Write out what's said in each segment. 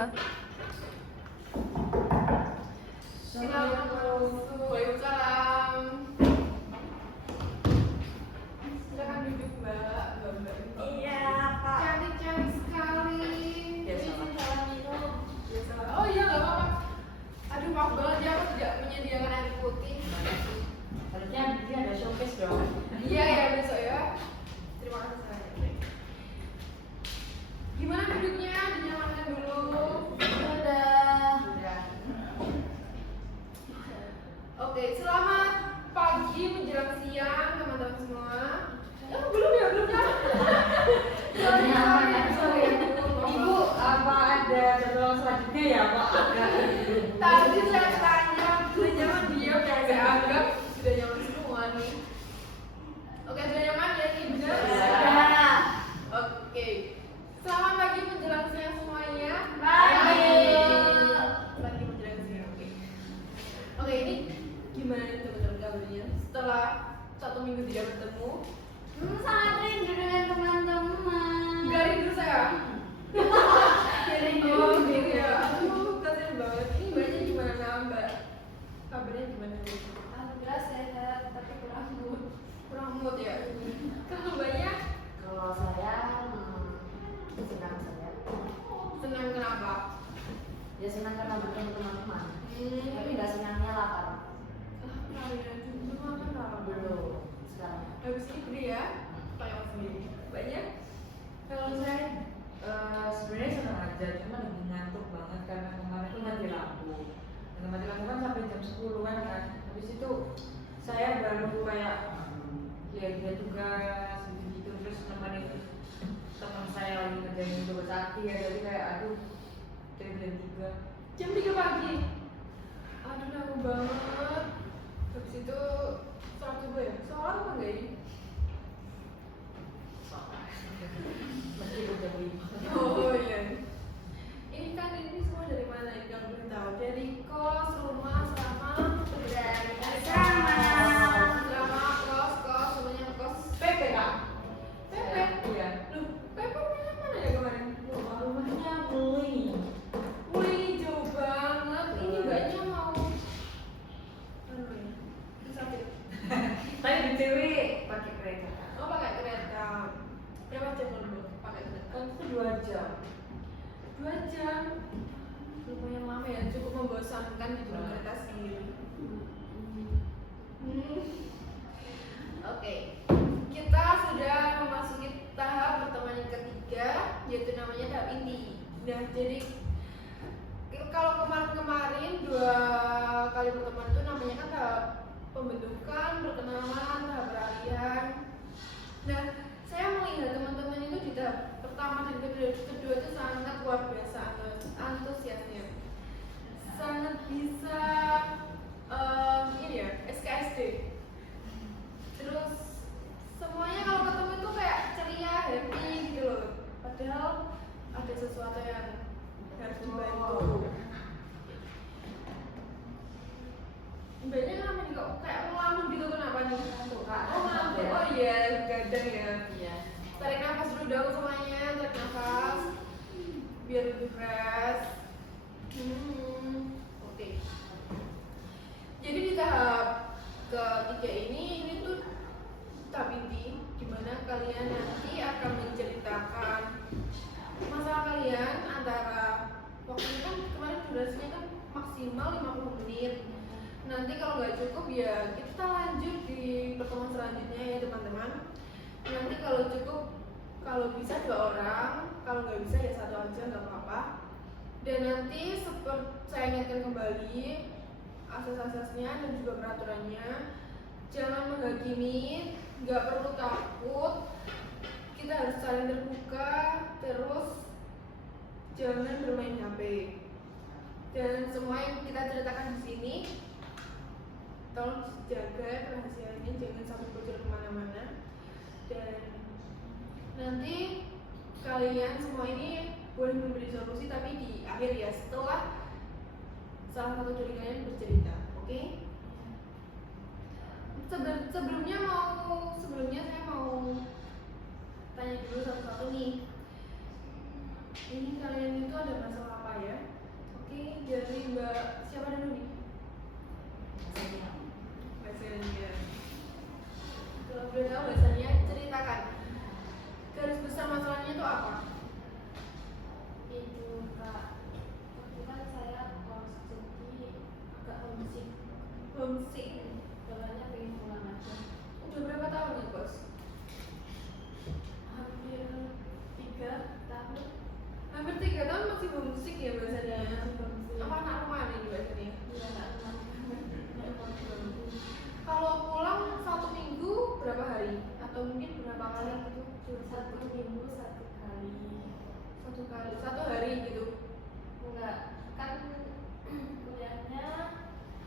Waalaikumsalam. Silakan duduk Mbak. Iya Pak. Cantik sekali. Biasa minum. Oh iya nggak apa-apa. Aduh maaf banget ya aku tidak menyediakan air putih. Harusnya dia ada showcase dong. Iya ya besok ya. Terima kasih banyak. Gimana duduknya? Dinyamankan dulu. Sudah. Oke, selamat pagi menjelang siang teman-teman semua. Belum ya. Sorry. Ibu apa ada jadwal selanjutnya ya Pak? Tadi saya tanya, sudah nyaman diam ya, saya anggap sudah nyaman semua nih. Oke, sudah nyaman ya ini benar? Ya. Oke, selamat pagi menjelang siang semuanya. Pagi. Pagi menjelang siang. Oke, ini gimana nih teman-teman kabarnya? Setelah 1 minggu tidak bertemu, Sangat rindu dengan teman-teman. nggak rindu saya? Rindu. Oh gitu ya. Aduh, kasihan banget. Ini mbaknya gimana Mbak? Kabarnya gimana nih? Alhamdulillah sehat tapi kurang mood. Kurang mood ya? Kalau mbaknya Kalau saya senang saja. senang kenapa? Ya senang karena bertemu teman-teman. Hmm. Tapi nggak senangnya lapar. Kalian belum makan apa? Belum sekarang. Habis ini beli ya? Pakai uang sendiri. Banyak? Kalau saya sebenarnya senang aja, cuma lagi ngantuk banget karena kemarin tuh mati lampu. Dan mati lampu kan sampai jam 10-an kan. Habis itu saya baru kayak dia tugas gitu terus nemenin teman saya lagi ngerjain tugas sakti ya, jadi kayak aduh dari jam 3. Jam 3 pagi? Aduh, nanggung banget. Habis itu sholat subuh ya? Sholat apa enggak ini? Meskipun jam 5. Oh iya. Ini kan ini semua dari mana ini kalau boleh tahu? Dari kos, rumah, asrama, Dari asrama, kos, semuanya kos. PP kan? PP? Iya. Loh, PP punya mana ya kemarin? Rumahnya beli. Wih, jauh banget. Ini mbaknya mau anu ya? Sakit. Tapi di CW pakai kereta. Oh, pakai kereta. Berapa jam kalau pakai kereta? Kan itu 2 jam. 2 jam. Lumayan lama ya, cukup membosankan di dalam kereta sendiri. Oke, kita sudah memasuki tahap pertemuan yang ketiga, yaitu namanya tahap inti. Nah, jadi kalau kemarin 2 kali pertemuan itu namanya kan tahap pembentukan, perkenalan, tahap peralihan. Nah, saya melihat teman-teman itu di tahap pertama dan kedua itu sangat luar biasa antusiasnya, sangat bisa ini ya SKSD. Terus semuanya kalau ketemu itu kayak ceria, happy gitu loh. Padahal ada sesuatu yang harus dibantu. Mbaknya kenapa nih kok kayak melamun gitu, kenapa nih? Oh ngantuk, oh iya gadang ya. Iya. Tarik nafas dulu dong semuanya, tarik nafas biar lebih fresh. Oke. Jadi di tahap ketiga ini tuh tahap inti, dimana kalian nanti akan menceritakan masalah kalian antara waktunya kan kemarin durasinya kan maksimal 50 menit. Nanti kalau nggak cukup ya kita lanjut di pertemuan selanjutnya ya teman-teman. Nanti kalau cukup, kalau bisa 2 orang, kalau nggak bisa ya 1 aja nggak apa-apa. Dan nanti seperti saya ingatkan kembali asas-asasnya dan juga peraturannya, jangan menghakimi, nggak perlu takut, kita harus saling terbuka, terus jangan bermain HP. Dan semua yang kita ceritakan di sini tolong jaga rahasianya, jangan sampai bocor kemana-mana. Dan nanti kalian semua ini boleh memberi solusi tapi di akhir ya, setelah salah satu dari kalian bercerita, oke? Sebelumnya saya mau tanya dulu satu-satu nih. Ini kalian itu ada masalah apa ya? Satu minggu satu kali. Satu hari gitu. Enggak, kan kuliahnya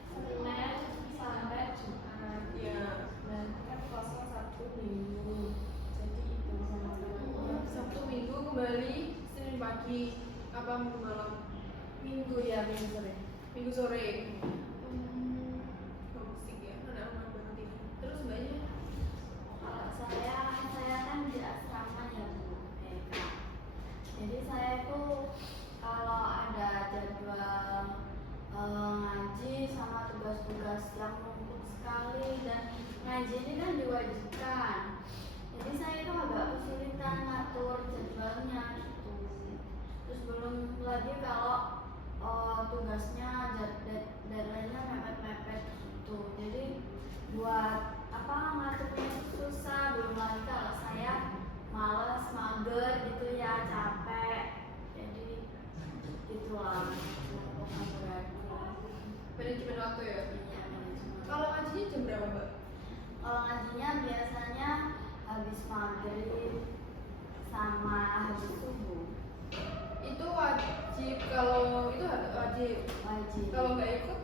Senin sampai Jumat. Ya. Dan kan kosong Sabtu Minggu. Jadi itu sama teman-teman. Sabtu Minggu kembali Senin pagi apa Minggu malam? Minggu ya, Minggu sore. Minggu sore. Musik ya, anak rumah banget ini. Terus mbaknya? Kalau saya kan di asrama ya Bu Eka. Jadi saya itu kalau ada jadwal ngaji sama tugas-tugas yang numpuk sekali dan ngaji ini kan diwajibkan. Jadi saya itu agak kesulitan ngatur jadwalnya gitu. Terus belum lagi kalau tugasnya deadline-nya mepet-mepet gitu. Jadi buat apa ngaturnya susah, belum lagi kalau saya males, mager gitu ya, capek. Jadi itulah untuk berarti. Manajemen waktu ya. Iya, manajemen. Kalau ngajinya jam berapa mbak? Kalau ngajinya biasanya habis maghrib sama habis subuh. Itu wajib, kalau itu wajib. Wajib. Kalau nggak ikut,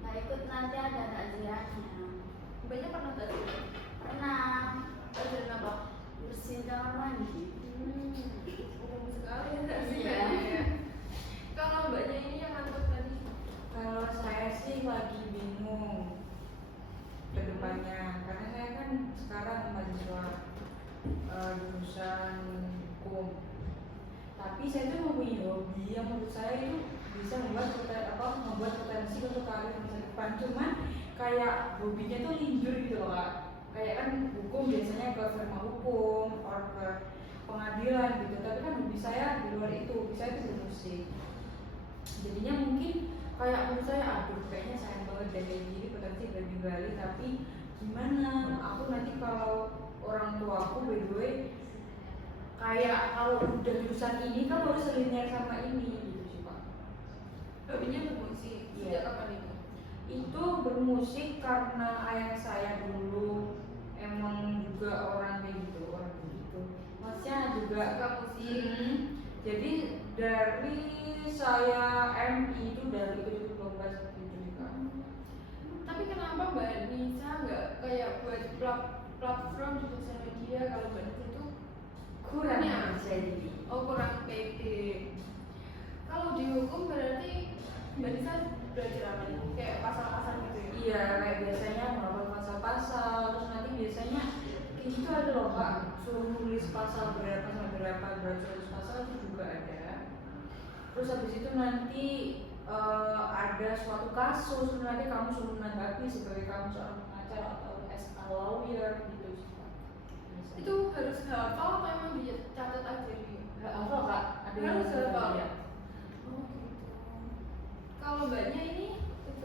Nggak ikut nanti ada takziahnya. mbaknya pernah nggak sih? Pernah Ajarin apa? bersihin kamar mandi. Umum sekali nggak sih? Iya. kayaknya? Kalau mbaknya ini yang ngantuk tadi, Kalau saya sih lagi bingung ke depannya, karena saya kan sekarang mahasiswa jurusan hukum. Tapi saya tuh mempunyai hobi yang menurut saya itu bisa membuat potensi untuk karir masa depan. Cuman kayak hobinya tuh linjur gitu loh Kak. Kayak kan hukum biasanya ke firma hukum, or ke pengadilan gitu. Tapi kan hobi saya di luar itu, hobi saya itu bermusik. Jadinya mungkin kayak menurut saya aduh kayaknya sayang banget deh kayak gini potensi udah digali, tapi gimana aku nanti kalau orang tua aku by the way kayak kalau udah jurusan ini kan harus linear sama ini gitu sih Pak. hobinya bermusik. Iya. Sejak kapan itu? Itu bermusik karena ayah saya dulu emang juga orang kayak gitu, orang begitu. Masnya juga Suka musik. Jadi dari saya MI itu dari ikut lomba seperti itu juga. Tapi kenapa Mbak Nisa nggak kayak buat platform di sosial media? Kalau Mbak Nisa itu Kurang Ya. bisa jadi. kurang pede. Kalau di hukum berarti Mbak Nisa belajar apa nih? Kayak pasal-pasal gitu ya? Iya, kayak biasanya melakukan pasal-pasal, terus nanti biasanya kayak gitu ada loh Kak, suruh nulis pasal berapa sampai berapa, beratus pasal itu juga ada. Terus habis itu nanti ada suatu kasus, nanti kamu suruh menanggapi sebagai kamu seorang pengacara atau as a lawyer gitu sih Kak. Biasanya. Itu harus hafal atau emang dicatat aja gitu? Hafal Kak, ada yang Harus hafal. ya. Oh gitu. Kalau Mbaknya ini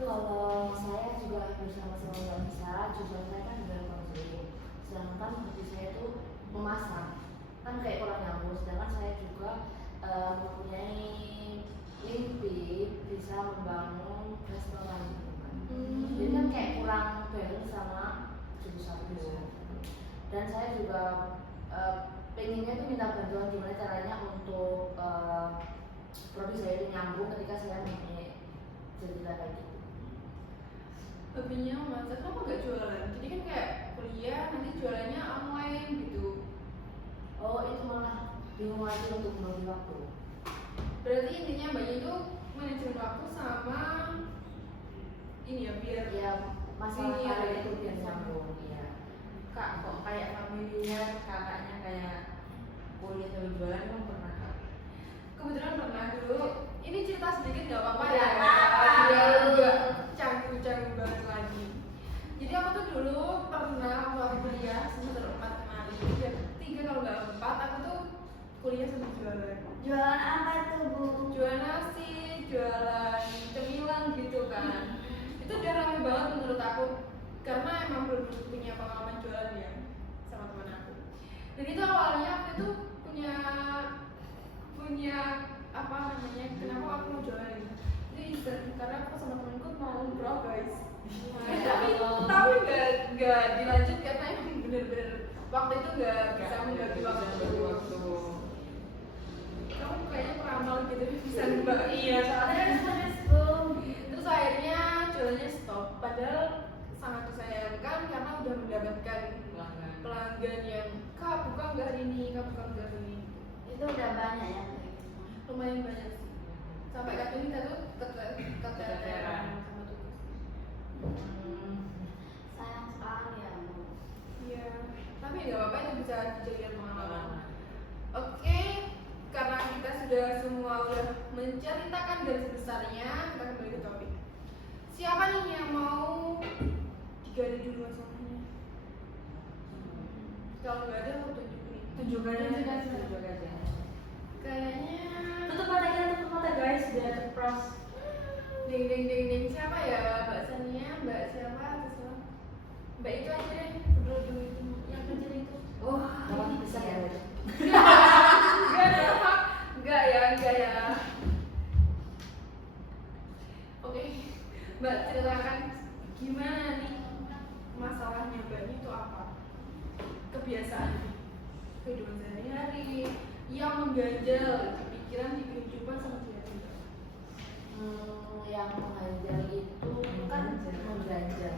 Kalau saya juga bersama-sama Mbak Nisa, jurusan saya kan juga konseling. Sedangkan hobi saya itu memasak, kan kayak kurang nyambung. Sedangkan saya juga mempunyai mimpi bisa membangun restoran gitu kan. Jadi kan kayak kurang balance sama jurusan itu. Dan saya juga pengennya tuh minta bantuan gimana caranya untuk prodi saya itu nyambung ketika saya mempunyai cita-cita kayak gitu. hobinya memasak, kenapa nggak jualan? Jadi kan kayak kuliah nanti jualannya online gitu. Oh itu malah bingung lagi untuk membagi waktu. Berarti intinya Mbaknya itu manajemen waktu sama ini ya biar Ya masalah Ini ya, karir ya. itu biar nyambung ya. Kak kok kayak familiar kakaknya kayak kuliah sambil jualan emang pernah Kak? kebetulan pernah dulu. Ini cerita sedikit nggak apa-apa Nggak ya? apa-apa. Biar nggak canggung-canggung banget lagi. Jadi aku tuh dulu pernah waktu kuliah semester 4 kemarin, 3 kalau nggak 4, aku tuh kuliah sambil jualan. Jualan apa tuh Bu? Jualan nasi, jualan cemilan gitu kan. Itu udah rame banget menurut aku, karena emang belum punya pengalaman jualan ya sama teman aku. Dan itu awalnya aku itu punya apa namanya, kenapa aku mau jualan ini? Itu iseng, karena aku sama temenku mau umroh guys. tapi nggak dilanjut karena emang bener-bener waktu itu nggak bisa membagi waktu. bisa mbak. Iya, soalnya Terus bu, Terus akhirnya jualannya stop. Padahal sangat disayangkan karena udah mendapatkan pelanggan. pelanggan yang kak buka nggak hari ini, kak buka nggak hari ini. itu udah banyak yang kayak gitu. Lumayan banyak sih. Sampai kadang kita tuh keteteran sama tugas. Sayang sekali ya bu. Iya. Tapi nggak apa-apa itu bisa dijadikan pengalaman. Oke, karena kita sudah semua udah menceritakan garis besarnya, kita kembali ke topik. Siapa nih yang mau digali dulu masalahnya? Kalau nggak ada, aku tunjukin. Tunjuk aja, Tunjuk aja. tunjuk aja. Kayaknya Tutup mata kita, tutup mata guys, biar ceplos. ding ding ding ding siapa ya? Mbak Sania, Mbak siapa? Terus Mbak itu aja deh, dulu itu yang kecil itu. Oh, kamu bisa ya? Enggak ya. Oke, Mbak ceritakan gimana nih masalahnya Mbaknya itu apa? Kebiasaan kehidupan sehari-hari yang mengganjal di pikiran di kehidupan sama sehari. Yang mengganjal itu kan mengganjal,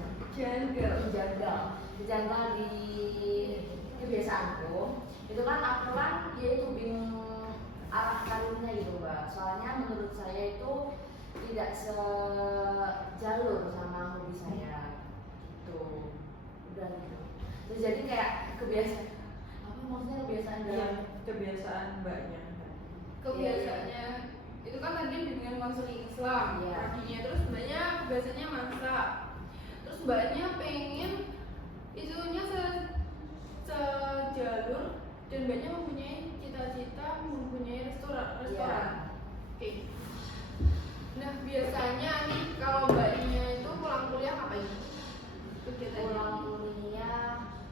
menjanggal di kebiasaanku. Itu kan aku kan ya itu bingung arah karirnya gitu mbak. Soalnya menurut saya itu tidak sejalur sama hobi saya. Gitu, udah gitu. Terus jadi kayak kebiasaan. Apa maksudnya kebiasaan Iya, dalam? kebiasaan mbaknya. Kebiasaannya itu kan tadi bimbingan konseling Islam Iya. paginya, terus mbaknya kebiasaannya masak, terus mbaknya pengen itunya sejalur dan mbaknya mempunyai cita-cita mempunyai restoran. Iya. Oke. Nah biasanya nih kalau mbaknya itu pulang kuliah ngapain? Kegiatannya? Pulang kuliah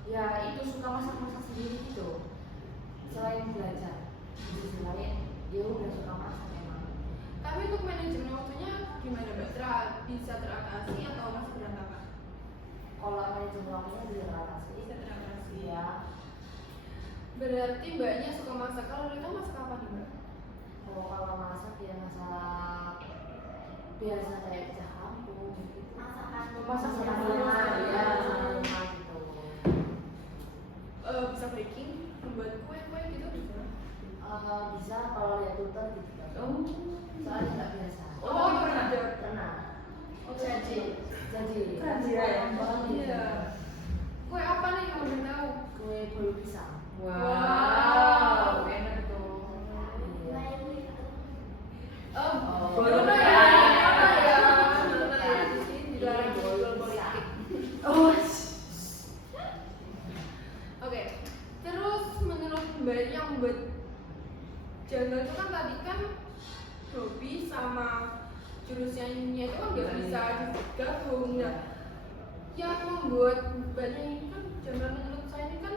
ya itu suka masak-masak sendiri gitu. Selain belajar, di sisi lain dia udah suka masak emang. Tapi untuk manajemen waktunya gimana mbak? Bisa teratasi atau masih berantakan? Kalau manajemen waktunya bisa teratasi. Bisa teratasi. Iya. Berarti mbaknya suka masak. Kalau Rita masak apa nih mbak? Kalau masak ya masak biasa kayak pizza kampung gitu. Masakan Masak yang sama rumah, rumah ya. ya gitu. Bisa baking, membuat kue-kue gitu bisa. Bisa kalau lihat tutor gitu kan. Oh. Soalnya nggak biasa. Oh, pernah. Pernah. Oh, Jadi Iya. Iya. Kue apa nih kalau boleh tahu? kue bolu pisang. Wow. Enak tuh. Iya. Oh, Oh. Dona ya. Dona ya. Di sini dilarang Iya, jual bolu politik. Oh. Oke. Terus menurut mbak yang membuat janggal itu kan tadi kan hobi sama jurusannya itu kan nggak bisa digabung. Nah, yang membuat mbaknya ini kan janggal menurut saya ini kan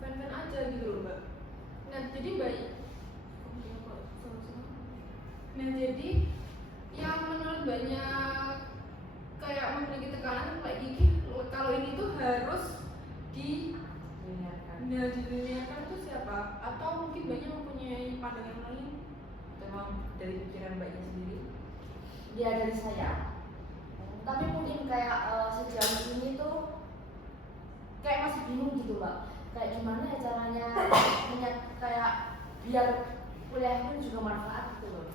fan-fan aja gitu loh mbak. Nah jadi mbak, nah jadi yang menurut mbaknya kayak memiliki tekanan kayak gini, kalau ini tuh harus di Diingatkan. nah diduniakan itu siapa? Atau mungkin mbaknya mempunyai pandangan lain? Memang dari pikiran mbaknya sendiri. Dia dari saya. Tapi mungkin kayak sejauh ini tuh kayak masih bingung gitu mbak. Kayak gimana ya caranya kayak biar kuliah pun juga manfaat gitu loh.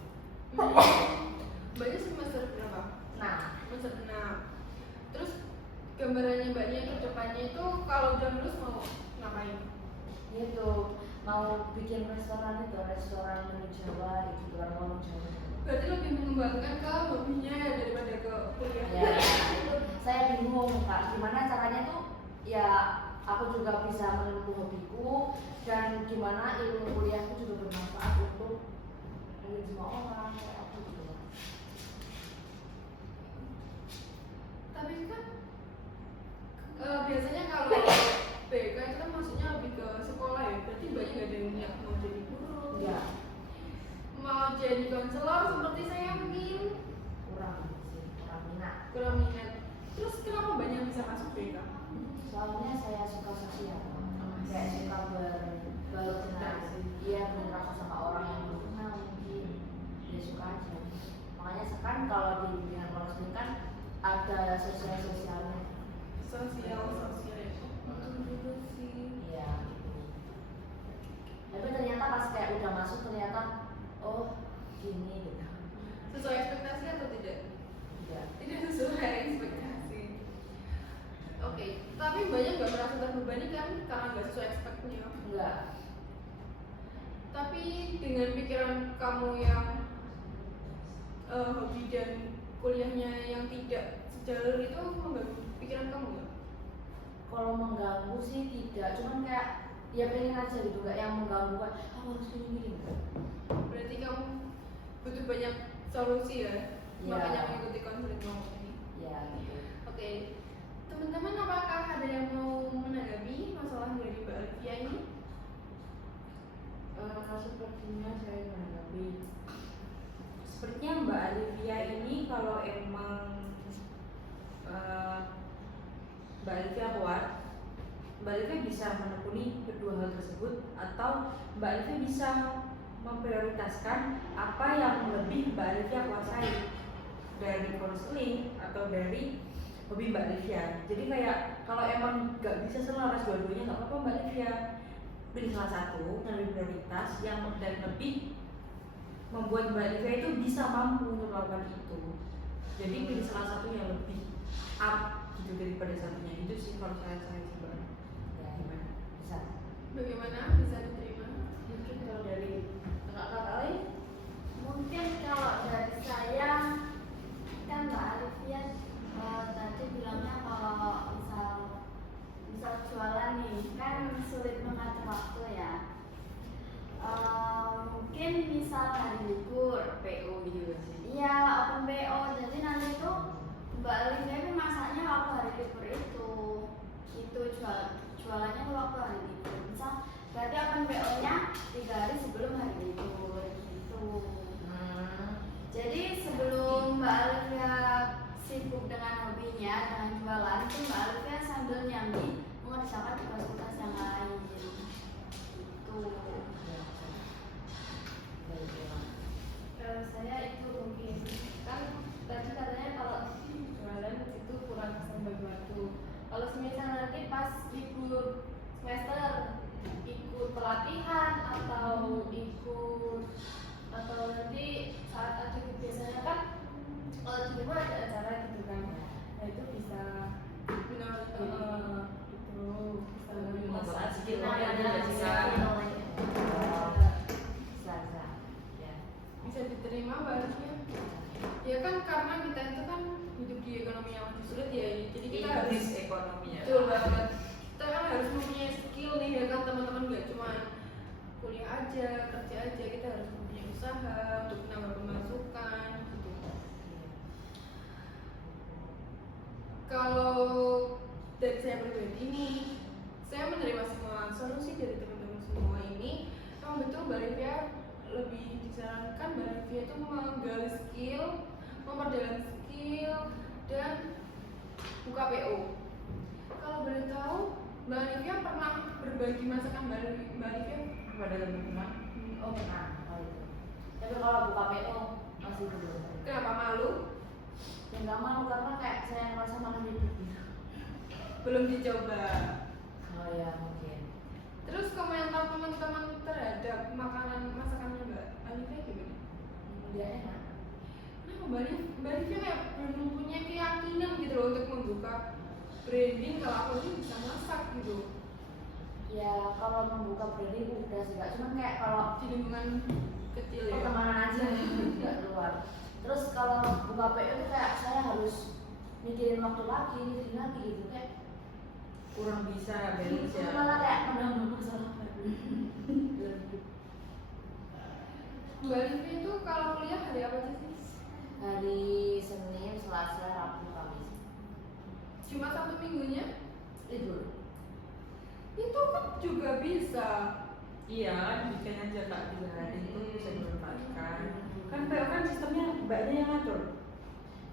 Mbaknya semester berapa? Nah, Semester 6. Terus gambarannya mbaknya ke depannya itu kalau udah lulus mau ngapain? itu mau bikin restoran itu, restoran menu Jawa gitu, warung Jawa. Berarti lebih mengembangkan ke hobinya ya daripada ke kuliah. Ya, itu saya bingung kak, gimana caranya tuh ya aku juga bisa menempuh hobiku dan gimana ilmu kuliahku juga bermanfaat untuk semua orang kayak aku gitu. Tapi kan biasanya kalau BK itu kan maksudnya lebih ke sekolah ya. Berarti mbaknya gak ada niat mau jadi guru, Ya, mau jadi konselor seperti saya mungkin kurang sih, kurang minat. kurang minat. Terus kenapa mbaknya bisa masuk BK? Soalnya saya suka sosial, kayak suka berinteraksi, iya berinteraksi sama orang yang belum kenal mungkin. kan kalau di bimbingan konseling kan ada sosialnya. Sosial itu juga sih. Iya gitu. Tapi ternyata pas kayak udah masuk ternyata oh gini gitu. Sesuai ekspektasi atau tidak? Iya. Tidak sesuai ekspektasi. Oke, tapi banyak nggak merasa terbebani kan karena nggak sesuai ekspektnya. Enggak. Tapi dengan pikiran kamu yang hobi dan kuliahnya yang tidak sejalur itu mengganggu pikiran kamu nggak? Kalau mengganggu sih tidak, cuman kayak ya pengen aja gitu, gak yang mengganggu kan aku harus gini-gini enggak. Berarti kamu butuh banyak solusi ya, Iya. makanya mengikuti konseling kamu ini. Ya gitu. Oke, teman-teman apakah ada yang mau menanggapi masalah dari Mbak Alivia ini? Sepertinya saya menanggapi. Sepertinya Mbak Alivia ini kalau emang Mbak Alivia kuat, Mbak Alivia bisa menekuni kedua hal tersebut, atau Mbak Alivia bisa memprioritaskan apa yang lebih Mbak Alivia kuasai dari konseling atau dari hobi Mbak Alivia. Jadi kayak kalau emang nggak bisa selaras dua-duanya nggak apa-apa Mbak Alivia, pilih salah satu yang lebih prioritas yang dan lebih membuat Mbak Alivia itu bisa mampu untuk melakukan itu. Jadi pilih salah satu yang lebih up gitu daripada satunya. Itu sih kalau saya sih Mbak. Ya Gimana? bisa. Bagaimana bisa diterima? Mungkin kalau dari kakak lain, Mungkin kalau dari saya kan Mbak Alivia tadi bilangnya kalau misal jualan nih kan sulit mengatur waktu ya. Mungkin misal hari libur PO gitu sih. iya open PO jadi nanti tuh Mbak Alivia itu masaknya waktu hari libur itu jualannya tuh waktu hari libur misal berarti open PO nya 3 hari sebelum hari libur gitu. Jadi sebelum Mbak Alivia sibuk dengan hobinya dengan jualan itu Mbak Alivia sambil nyambi mengerjakan tugas-tugas yang lain gitu. Saya itu mungkin kan tadi katanya kalau jualan itu kurang sampai waktu. Kalau semisal nanti pas libur semester ikut pelatihan atau nanti saat ada biasanya kan kalau di rumah ada acara gitu kan, nah itu bisa Benar. itu bisa Membuat skill Nah, yang ada bisa. bisa. Ya. Bisa diterima Mbak Alivia? Ya kan karena kita itu kan hidup di ekonomi yang masih sulit ya, jadi kita harus Inggris ekonominya. betul banget. Kita kan harus mempunyai skill nih ya kan teman-teman, nggak cuma kuliah aja, kerja aja, kita harus mempunyai usaha untuk menambah pemasukan gitu. Kalau dari saya pribadi nih, saya menerima semua solusi dari teman-teman semua ini. Memang betul Mbak Alivia lebih disarankan Mbak Alivia itu menggali skill, memperdalam skill, dan buka PO. Kalau boleh tahu, Mbak Alivia pernah berbagi masakan Mbak Alivia Pada teman-teman. Oh pernah. Oh itu. Tapi kalau buka PO masih belum. kenapa malu? Ya nggak mau karena kayak saya ngerasa malah ribet gitu. Belum dicoba. Oh ya mungkin. Terus komentar teman-teman terhadap makanan masakannya Mbak Alivia gimana? Dia enak. Kenapa Mbak Alivia kayak belum punya keyakinan gitu loh untuk membuka branding kalau aku ini bisa masak gitu Ya kalau membuka branding udah sih, nggak cuman kayak kalau di lingkungan kecil ya. pertemanan aja nggak keluar. Terus kalau buka PO itu kayak saya harus mikirin waktu lagi gitu kayak Kurang bisa balance ya. malah kayak menambah masalah baru. Mbak Alivia itu kalau kuliah hari apa aja sih? Hari Senin, Selasa, Rabu, Kamis Cuma Sabtu Minggunya? libur. Itu kan juga bisa. Iya kan bikin aja Kak 3 hari itu bisa dimanfaatkan. Kan PO kan sistemnya mbaknya yang ngatur.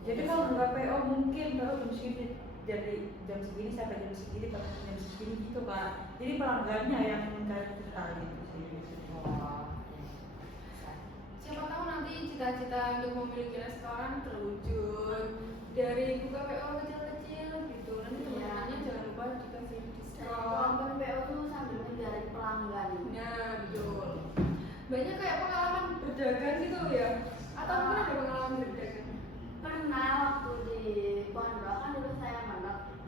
Jadi kalau buka PO mungkin kalau jam segini dari jam segini sampai jam segini pada jam segini gitu Kak. Jadi pelanggannya yang mencari kita gitu sih. Oh, ya. Bisa. siapa tahu nanti cita-cita untuk memiliki restoran terwujud dari buka PO kecil-kecil gitu. Nanti teman-temannya jangan lupa dikasih diskon. Pelanggan PO tuh sambil mencari pelanggan. Nah, betul. Banyak kayak pengalaman berdagang gitu ya? Atau mungkin ada pengalaman berdagang? Pernah waktu di Pondok kan dulu saya mandek.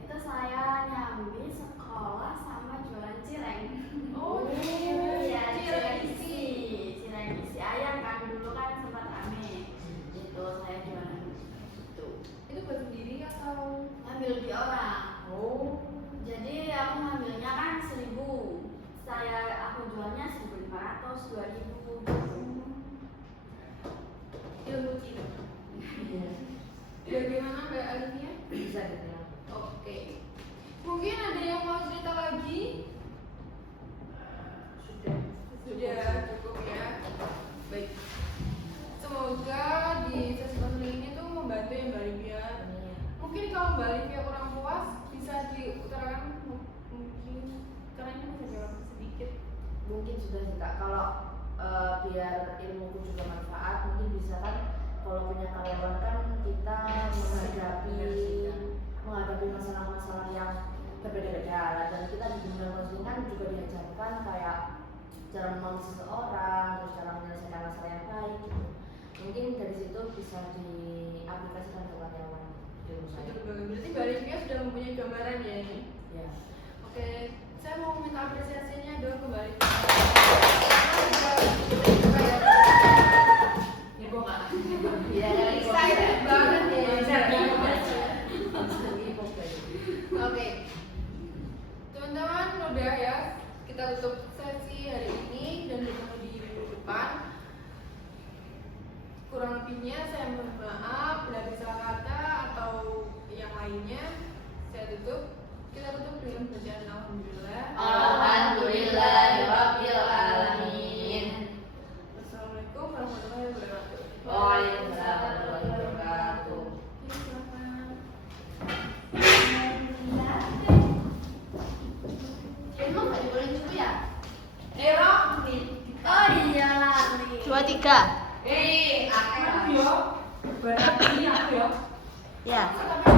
Itu saya nyambi sekolah sama jualan cireng. Oh, Iya, cireng cireng isi ayam kan dulu kan sempat rame. Itu saya jualan itu. itu buat sendiri atau? Ngambil di orang. Oh, Jadi aku ngambilnya kan 1.000. Aku jualnya 1.500, 2.000 gitu. ilmu Cina. Iya. Bagaimana Mbak Alivia? Bisa dibilang. Oke. Mungkin ada yang mau cerita lagi? Sudah cukup ya. Baik. Semoga di sesi konseling ini tuh membantu ya Mbak Alivia. Mungkin kalau Mbak Alivia kurang puas bisa diutarakan mungkin karena ini masih jawab sedikit. Mungkin sudah sih Kak, kalau biar ilmuku juga manfaat, mungkin bisa kan kalau punya karyawan kan kita menghadapi masalah-masalah yang berbeda-beda, dan kita di dunia konseling kan juga diajarkan kayak cara memahami seseorang, terus cara menyelesaikan masalah yang baik gitu. Mungkin dari situ bisa diaplikasikan ke karyawan ilmu saya. Betul banget. Berarti Mbak Alivia sudah mempunyai gambaran ya ini. Ya. Oke, saya mau minta apresiasinya dong kembali. Ibu nggak? Iya, Excited banget ya. Oke, teman-teman udah ya, kita tutup sesi hari ini dan bertemu di minggu depan. Kurang lebihnya saya mohon maaf bila ada salah kata atau yang lainnya. Saya tutup. Kita tutup dengan bacaan alhamdulillah. Alhamdulillahirabbil alamin. Wassalamualaikum warahmatullahi wabarakatuh. Waalaikumsalam warahmatullahi wabarakatuh. Oke, silakan. Emang nggak dibolehin dulu ya? Rob. Oh iyalah, nih. 2, 3. Aku yo. Berarti aku yo. Ya. Sampai